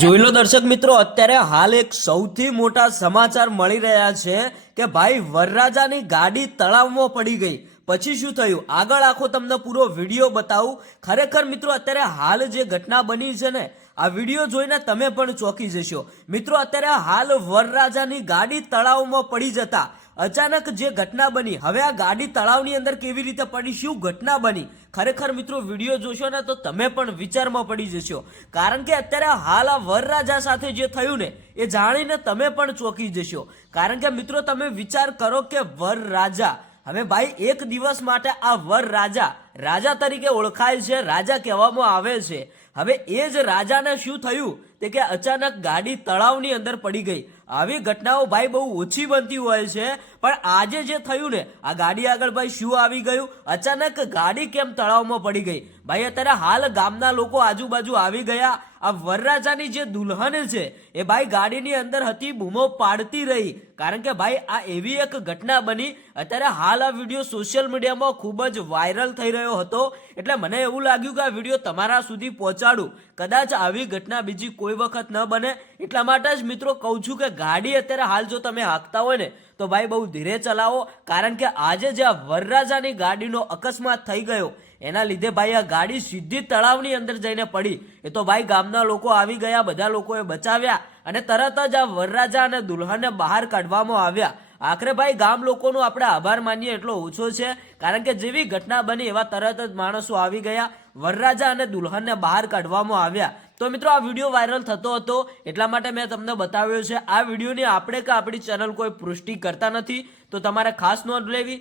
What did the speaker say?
જોઈ લો દર્શક મિત્રો, અત્યારે હાલ એક સૌથી મોટા સમાચાર મળી રહ્યા છે કે ભાઈ વરરાજાની ગાડી તળાવમાં પડી ગઈ. પછી શું થયું આગળ આખો તમને પૂરો વિડીયો બતાવું. ખરેખર મિત્રો અત્યારે હાલ જે ઘટના બની છે ને, આ વિડીયો જોઈને તમે પણ ચોંકી જશો. મિત્રો અત્યારે હાલ વરરાજાની ગાડી તળાવમાં પડી જતા અચાનક જે ઘટના બની, હવે આ ગાડી તળાવની અંદર કેવી રીતે પડી, શું ઘટના બની, ખરેખર મિત્રો વિડીયો જોશો ને તો તમે પણ વિચારમાં પડી જશો. કારણ કે અત્યારે હાલ આ વરરાજા સાથે જે થયું ને એ જાણીને તમે પણ ચોંકી જશો. કારણ કે મિત્રો તમે વિચાર કરો કે વરરાજા, હવે ભાઈ એક દિવસ માટે આ વરરાજા રાજા તરીકે ઓળખાય છે, રાજા કહેવામાં આવે છે. હવે એ જ રાજાને શું થયું તે કે અચાનક ગાડી તળાવની અંદર પડી ગઈ. આવી ઘટનાઓ ભાઈ બહુ ઓછી બનતી હોય છે, પણ આજે જે થયું ને, આ ગાડી આગળ ભાઈ શું આવી ગયું, અચાનક ગાડી કેમ તળાવમાં પડી ગઈ. ભાઈ અત્યારે હાલ ગામના લોકો આજુબાજુ આવી ગયા. આ વરરાજાની જે દુલ્હન છે એ ભાઈ ગાડીની અંદર હતી, બૂમો પાડતી રહી. કારણ કે ભાઈ આ એવી એક ઘટના બની. અત્યારે હાલ આ વિડીયો સોશિયલ મીડિયામાં ખૂબ જ વાયરલ થઈ રહ્યો હતો, એટલે મને એવું લાગ્યું કે આ વિડીયો તમારા સુધી પહોંચાડું. કદાચ આવી ઘટના બીજી કોઈ વખત ન બને, એટલા માટે જ મિત્રો કહું છું કે ગાડી અત્યારે હાલ જો તમે હાંકતા હોય ને તો ભાઈ બહુ ધીરે ચલાવો. કારણ કે આજે જે આ વરરાજાની ગાડીનો અકસ્માત થઈ ગયો એના લીધે ભાઈ આ ગાડી સીધી તળાવની અંદર જઈને પડી. એ તો ભાઈ ગામના લોકો આવી ગયા, બધા લોકોએ બચાવ્યા અને તરત જ આ વરરાજા અને દુલ્હનને બહાર કાઢવામાં આવ્યા. આખરે ભાઈ ગામ લોકોનો આપણે આભાર માનીએ એટલો ઓછો છે, કારણ કે જેવી ઘટના બની એવા તરત જ માણસો આવી ગયા, વરરાજા અને દુલ્હનને બહાર કાઢવામાં આવ્યા. તો મિત્રો આ વિડીયો વાયરલ થતો હતો એટલા માટે મેં તમને બતાવ્યો છે. આ વિડીયોની આપણે કે આપણી ચેનલ કોઈ પુષ્ટિ કરતા નથી, તો તમારે ખાસ નોંધ લેવી.